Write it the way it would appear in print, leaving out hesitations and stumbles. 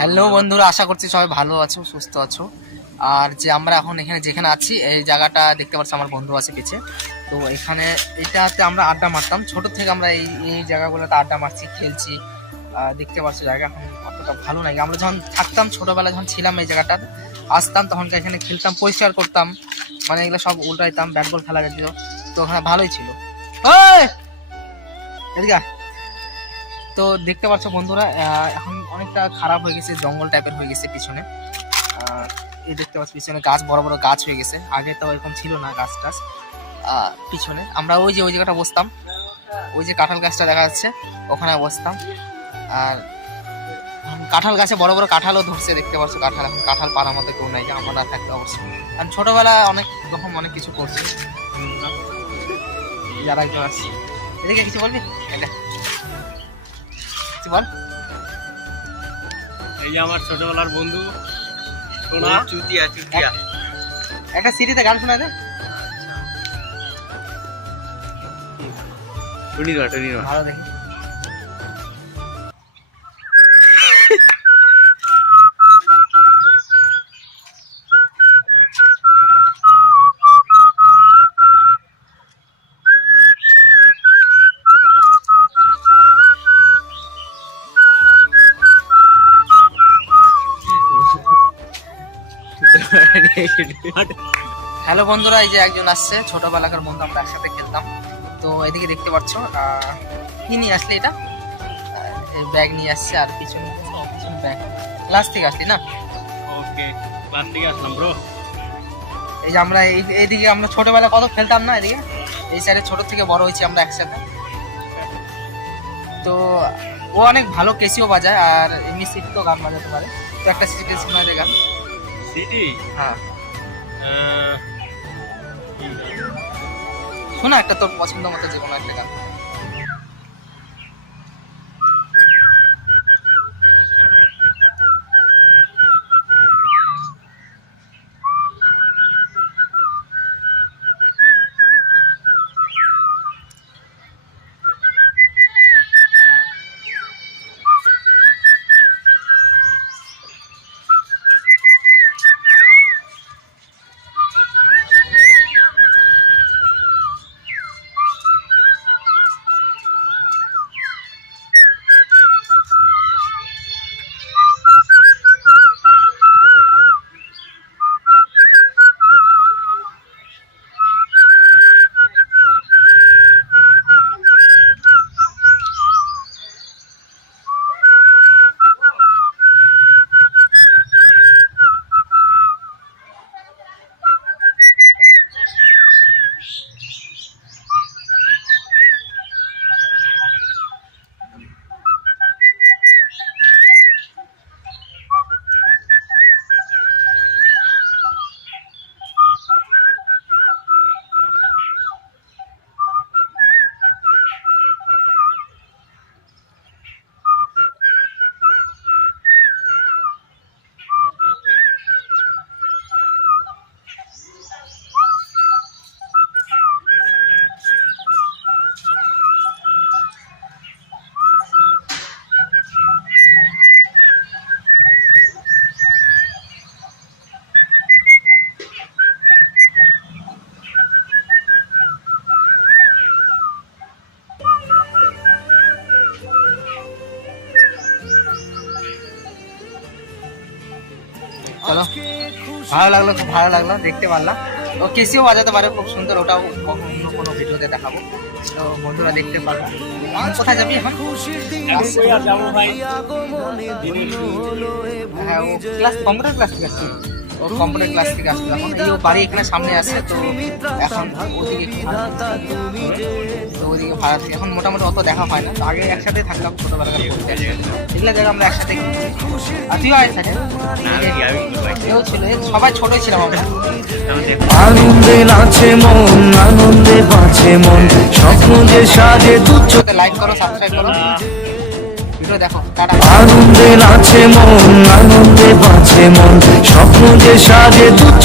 Hello বন্ধুরা, আশা করছি সবাই ভালো আছো, সুস্থ আছো। আর যে আমরা এখন এখানে যেখানে আছি, এই জায়গাটা দেখতে পাচ্ছি আমার বন্ধু আছে পিছে। তো এখানে এটাতে আমরা আড্ডা মারতাম ছোট থেকে। আমরা এই এই জায়গাগুলোতে আড্ডা মারছি, খেলছি। দেখতে পাচ্ছি জায়গা এখন অতটা ভালো লাগে। আমরা যখন থাকতাম ছোটবেলায়, যখন ছিলাম এই জায়গাটা আসতাম, তখন এখানে খেলতাম, পরিষ্কার করতাম, মানে এগুলো সব উল্টাইতাম, ব্যাট বল খেলা যেত। তো ওখানে ভালোই ছিল। ওই এদিকে আয়। তো দেখতে পাচ্ছ বন্ধুরা, এখন অনেকটা খারাপ হয়ে গেছে, জঙ্গল টাইপের হয়ে গেছে পিছনে। এই দেখতে পাচ্ছ পিছনে গাছ, বড় বড় গাছ হয়ে গেছে। আগে তো এরকম ছিল না গাছ টাছ। পিছনে আমরা ওই জায়গাটা বসতাম, ওই যে কাঁঠাল গাছটা দেখা যাচ্ছে, ওখানে বসতাম। আর কাঁঠাল গাছে বড় বড় কাঁঠালও ধরছে, দেখতে পাচ্ছ। কাঁঠাল এখন কাঁঠাল পাড়ার মতো কেউ নাই, আমার না থাকতে অবশ্যই। কারণ ছোটবেলায় অনেক রকম অনেক কিছু করছে। যারা একজন আসছে, এদিকে কিছু বলবি? এটা বল। এই যে আমার ছোটবেলার বন্ধু সোনা চুতিয়া চুতিয়া। একটা সিটিতে গান শোনা দে। টুনি ভালো দেখি। হ্যালো বন্ধুরা, এই যে একজন আসছে, ছোটবেলাকার বন্ধু, আমরা একসাথে খেলতাম। তো এদিকে দেখতে পাচ্ছ কি নিয়ে আসলে, এটা ব্যাগ নিয়ে আসছে। আর পিছনে ব্যাগ, ক্লাস থেকে আসলি না? ওকে, ক্লাস থেকে আসলাম ব্রো। এই যে আমরা এইদিকে আমরা ছোটবেলা কত খেলতাম না, এদিকে এই সাইডে ছোট থেকে বড় হয়েছি আমরা একসাথে। তো ও অনেক ভালো কেসিও বাজায়, আর এমনি সিটি তো গান বাজাতে পারে। তো একটা সিটি শোনা যায় গান। সিটি? হ্যাঁ, শোনা একটা তোর পছন্দ মতো যে কোনো একটা গান। চলো, ভালো লাগলো, খুব ভালো লাগলো, দেখতে পারলাম। ও কেসিও বাজাতে পারে খুব সুন্দর, ওটাও অন্য কোনো ভিডিওতে দেখাবো। তো বন্ধুরা দেখতে পারবো। কোথায় যাবি এখন? যাবো ভাই। হ্যাঁ, ও ক্লাস, কম্পিউটার ক্লাস থেকে আসছে। ও কম্পিউটার ক্লাস থেকে আসছে এখন। এই ও বাড়ি এখানে সামনে আসছে। তো এখন ওদিকে তো ওদিকে ভাড়া থেকে এখন মোটামুটি অত দেখা হয় না। তো আগে একসাথে থাকতাম ছোটবেলাকার বলতে, এগুলো জায়গা আমরা একসাথে গেছি। আর তুইও আয় থাকে, কেউ ছিল, সবাই ছোটই ছিলাম আমরা। আনন্দে নাচে মন, আনন্দে বাঁচে মন, স্বপ্ন যে সাজে তুচ্ছ। লাইক করো, সাবস্ক্রাইব করো, ভিডিও দেখো। টাটা। আনন্দে নাচে মন, আনন্দে বাঁচে মন, স্বপ্ন যে সাজে তুচ্ছ।